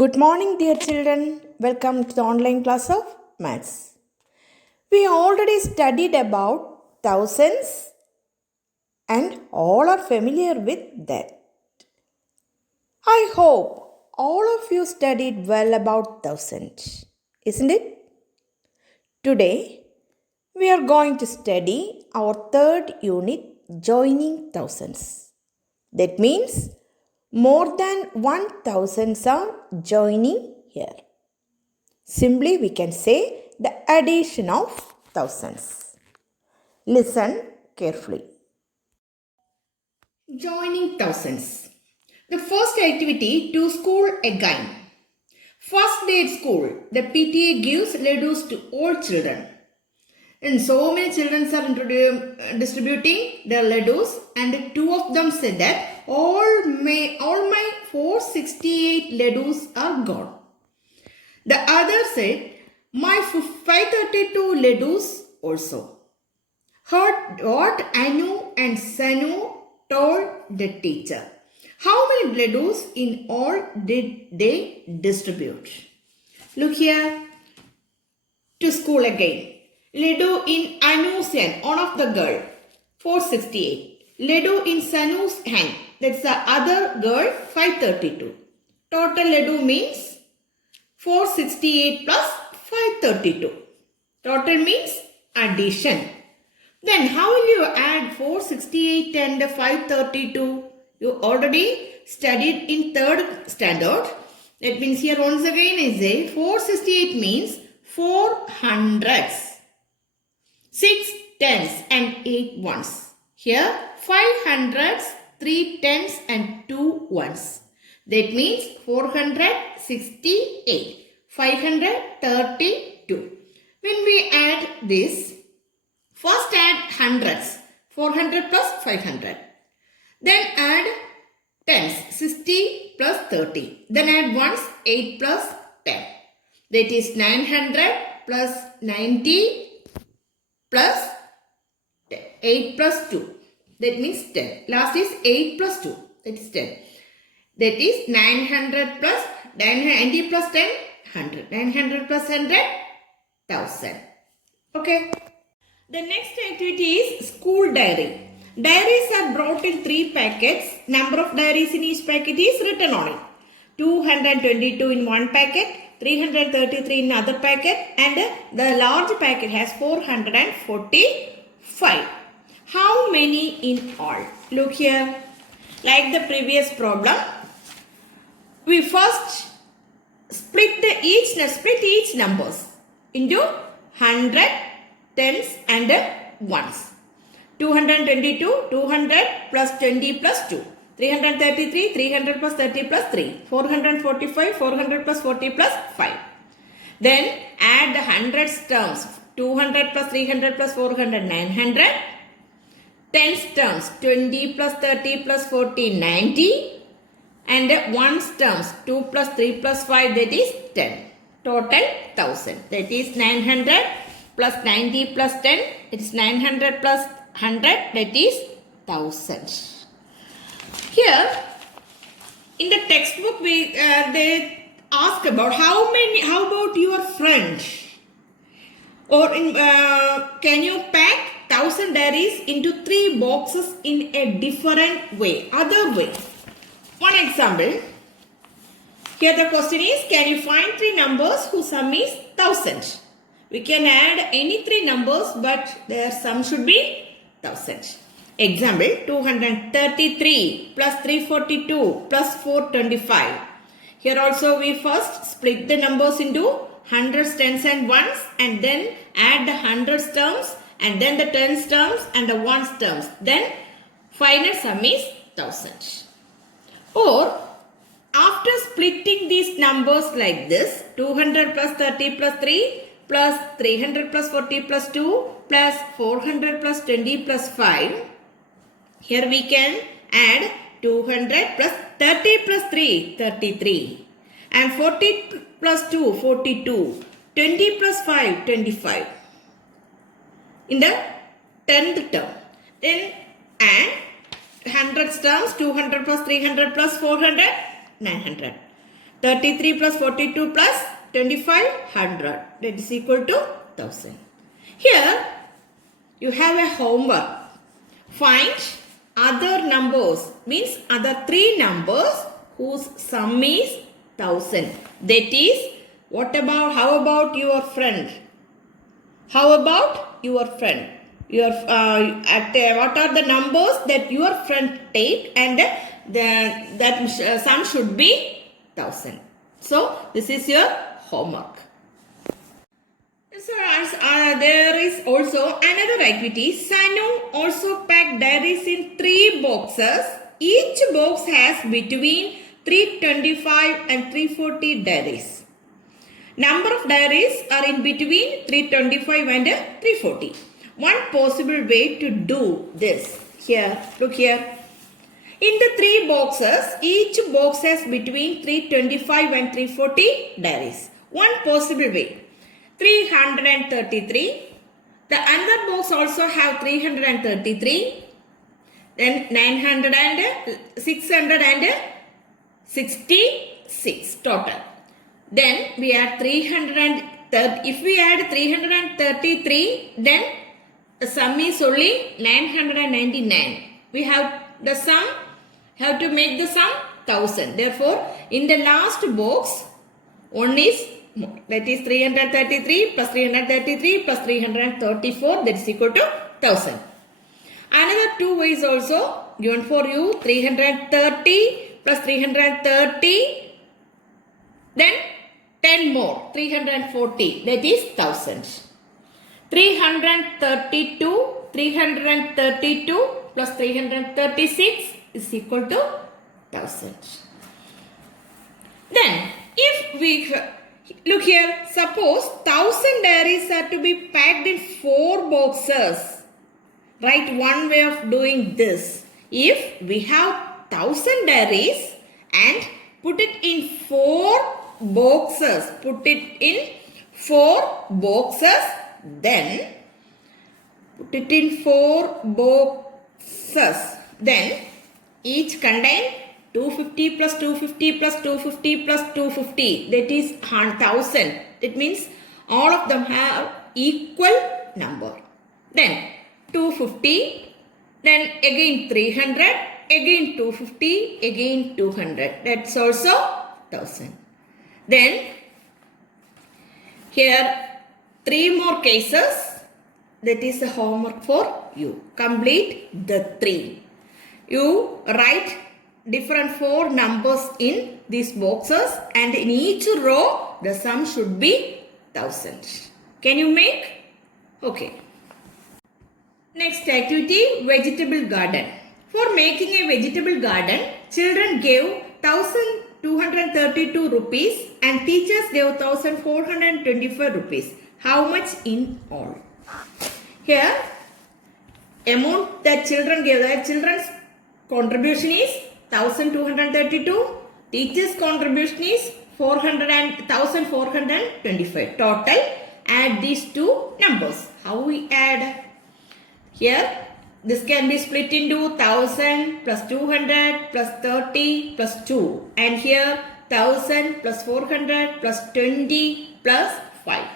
Good morning, dear children. Welcome to the online class of Maths. We already studied about thousands and all are familiar with that. I hope all of you studied well about thousands, isn't it? Today, we are going to study our third unit, joining thousands. That means more than 1000 are joining here. Simply, we can say the addition of thousands. Listen carefully. Joining thousands. The first activity, to school again. First day at school, the PTA gives laddus to all children. And so many children are distributing their laddus, and two of them said that all my 468 laddus are gone. The other said, my 532 laddus also. Heard what Anu and Sanu told the teacher. How many laddus in all did they distribute? Look here. To school again. Laddu in Anu's hand, one of the girl, 468. Laddu in Sanu's hand, that's the other girl, 532. Total laddu means 468 plus 532. Total means addition. Then how will you add 468 and 532? You already studied in third standard. That means here once again I say 468 means 4 hundreds. 6 tens and 8 ones. Here 5 hundreds, 3 tens and 2 ones. That means 468. 532. When we add this, first add hundreds. 400 plus 500. Then add tens. 60 plus 30. Then add ones. 8 plus 10. That is 900 plus 90 plus 8 plus 2. That means 10. Last is 8 plus 2. That is 10. That is 900 plus 90 plus 10, 100. 900 plus 100, 1000. Okay. The next activity is school diary. Diaries are brought in 3 packets. Number of diaries in each packet is written on it. 222 in one packet, 333 in another packet, and the large packet has 445. How many in all? Look here. Like the previous problem, we first split each numbers into 100, tens and ones. 222, 200 plus 20 plus 2. 333, 300 plus 30 plus 3. 445, 400 plus 40 plus 5. Then add the hundreds terms. 200 plus 300 plus 400, 900. Tens terms. 20 plus 30 plus 40, 90. And ones terms. 2 plus 3 plus 5, that is 10. Total 1000. That is 900 plus 90 plus 10. It is 900 plus 100. That is 1000. Here, in the textbook, they ask about how about your friend? Or can you pack 1000 diaries into 3 boxes in a different way, other way? One example, here the question is, can you find 3 numbers whose sum is 1000? We can add any 3 numbers, but their sum should be 1000. Example, 233 plus 342 plus 425. Here also we first split the numbers into hundreds, tens and ones, and then add the hundreds terms and then the tens terms and the ones terms. Then final sum is 1000. Or after splitting these numbers like this, 200 plus 30 plus 3 plus 300 plus 40 plus 2 plus 400 plus 20 plus 5. Here we can add 200 plus 30 plus 3, 33. And 40 plus 2, 42. 20 plus 5, 25. In the 10th term. Then add hundreds terms, 200 plus 300 plus 400, 900. 33 plus 42 plus 25, 100. That is equal to 1000. Here, you have a homework. Find other numbers, means other three numbers whose sum is 1000. That is, how about your friend? How about your friend? What are the numbers that your friend take, and that sum should be 1000. So, this is your homework. So, there is also another activity. Sanu also packed diaries in 3 boxes. Each box has between 325 and 340 diaries. Number of diaries are in between 325 and 340. One possible way to do this. Here, look here. In the 3 boxes, each box has between 325 and 340 diaries. One possible way. 333. The another box also have 333. Then 900 and 666 total. Then we add 330. If we add 333, then the sum is only 999. We have the sum, have to make the sum 1000. Therefore, in the last box, one is more. That is 333 plus 333 plus 334. That is equal to 1000. Another 2 ways also given for you. 330 plus 330. Then 10 more, 340, that is 1000. 332 plus 336 is equal to 1000. Then, if we look here, suppose 1000 diaries are to be packed in 4 boxes. Write one way of doing this. If we have 1000 diaries and put it in 4 boxes, then each contain 250 plus 250 plus 250 plus 250, that is 1000. That means all of them have equal number. Then 250, then again 300, again 250, again 200. That's also 1000. Then here 3 more cases. That is the homework for you. Complete the 3. You write different 4 numbers in these boxes, and in each row the sum should be 1000. Can you make? Okay. Next activity, vegetable garden. For making a vegetable garden, children gave 1232 rupees and teachers gave 1425 rupees. How much in all? Here, amount that children gave, the children's contribution is 1232. Teachers' contribution is 1425. Total, add these 2 numbers. How we add? Here, this can be split into 1000 plus 200 plus 30 plus 2. And here, 1000 plus 400 plus 20 plus 5.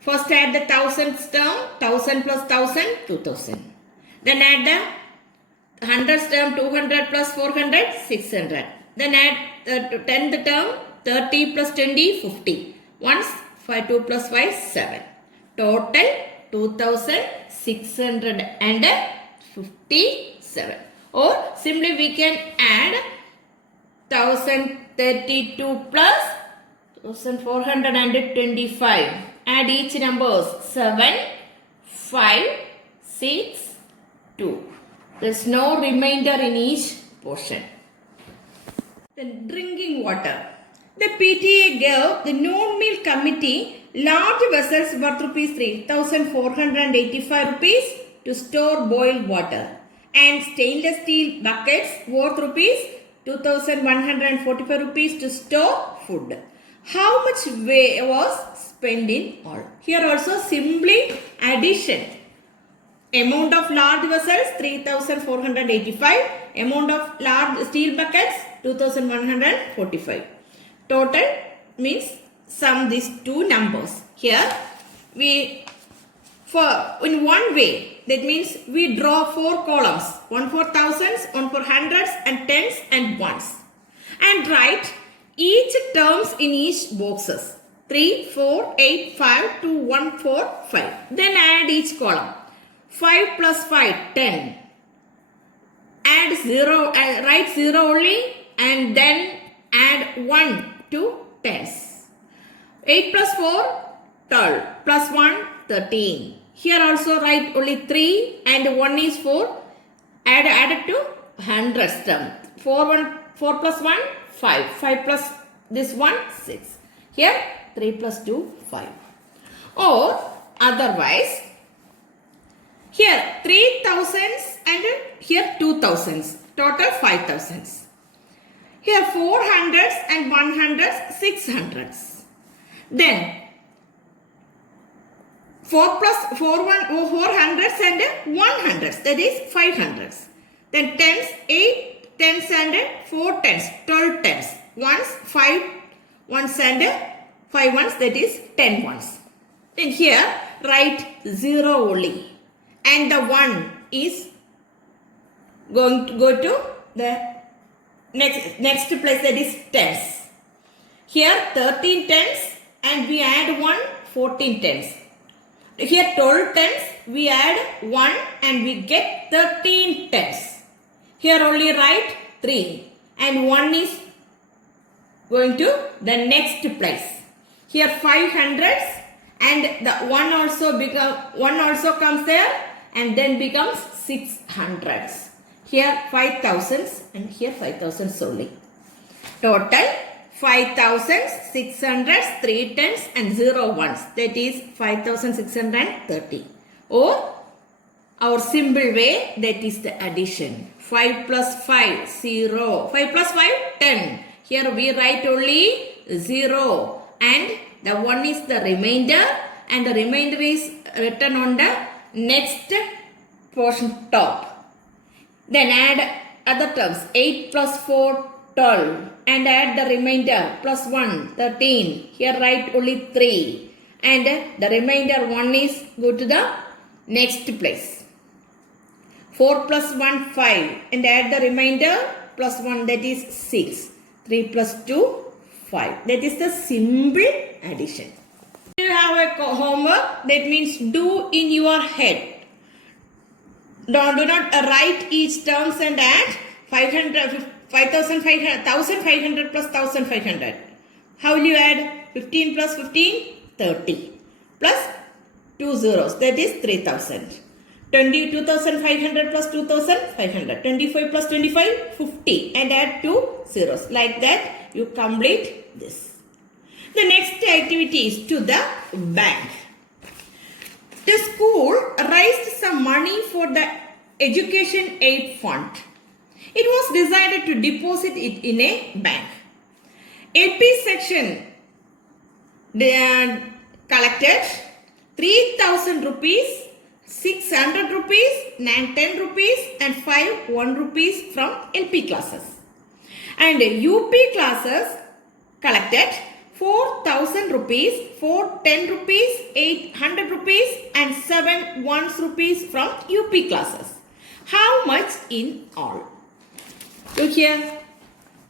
First add the 1000th term, 1000 plus 1000, 2000. Then add the 100th term, 200 plus 400, 600. Then add the 10th term, 30 plus 20, 50. Once 5, 2 plus 5, 7. Total 2657. Or simply we can add 1032 plus 1425. Add each numbers 7, 5, 6, 2. There is no remainder in each portion. Then drinking water. The PTA gave the non-meal committee large vessels worth rupees 3,485 rupees to store boiled water, and stainless steel buckets worth rupees 2,145 rupees to store food. How much was spent in all? Here also simply addition. Amount of large vessels 3,485. Amount of large steel buckets 2,145. Total means sum these two numbers. Here we in one way, that means we draw 4 columns, one for thousands, one for hundreds and tens and ones, and write each terms in each boxes. 3, 4, 8, 5, 2, 1, 4, 5. Then add each column. 5 plus 5, 10. Add 0, write 0 only, and then add 1 to tens. 8 plus 4, 12. Plus 1, 13. Here also write only 3 and 1 is 4. Add to hundreds term. 4 plus 1, 5. 5 plus this one, 6. Here 3 plus 2, 5. Or otherwise, here 3,000s and here 2,000s. Total 5,000s. Here 400s and 100s, 600s. Then 4 plus 400s and 100s, that is 500s. Then tens, 8 tens and 4 tens, 12 tens. Ones, 5 ones and 5 ones, that is 10 ones. Then here write 0 only. And the 1 is going to go to the next place, that is tens. Here 13 tens and we add 1, 14 tens. Here 12 tens, we add 1 and we get 13 tens. Here only write 3 and 1 is going to the next place. Here 500s and the 1 also comes there and then becomes 600s. Here 5,000s and here 5,000s only. Total 5,000s, 600s, 3 tens and 0 ones. That is 5,630. Or our simple way, that is the addition. 5 plus 5, 0. 5 plus 5, 10. Here we write only 0. And the 1 is the remainder. And the remainder is written on the next portion top. Then add other terms. 8 plus 4, 12. And add the remainder. Plus 1, 13. Here write only 3. And the remainder 1 is go to the next place. 4 plus 1, 5. And add the remainder plus 1, that is 6. 3 plus 2, 5. That is the simple addition. You have a homework, that means do in your head. Do not write each terms and add 1,500 plus 1,500. How will you add? 15 plus 15, 30. Plus 2 zeros, that is 3,000. 2,500 plus 2,500. 25 plus 25, 50. And add 2 zeros. Like that, you complete this. The next activity is to the bank. The school raised some money for the education aid fund. It was decided to deposit it in a bank. LP section collected 3,000 rupees, 600 rupees, 10 rupees and 1 rupees from LP classes. And UP classes collected 4,000 rupees, 410 rupees, 800 rupees and 7 rupees from UP classes. How much in all? Look here.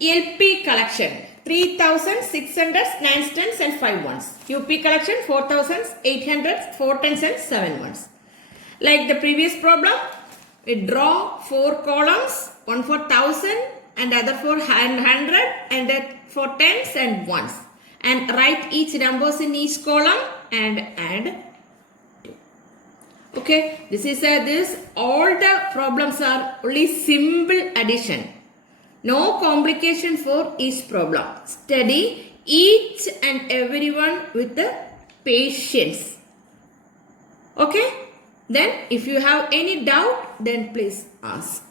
LP collection 3,000, 600, 9 tens and 5 ones. UP collection 4,000, 800, 4 tens and 7 ones. Like the previous problem, we draw 4 columns, one for 1,000 and other for 100 and for tens and ones. And write each numbers in each column and add 2. Okay, this is this. All the problems are only simple addition. No complication for each problem. Study each and every one with the patience. Okay, then if you have any doubt, then please ask.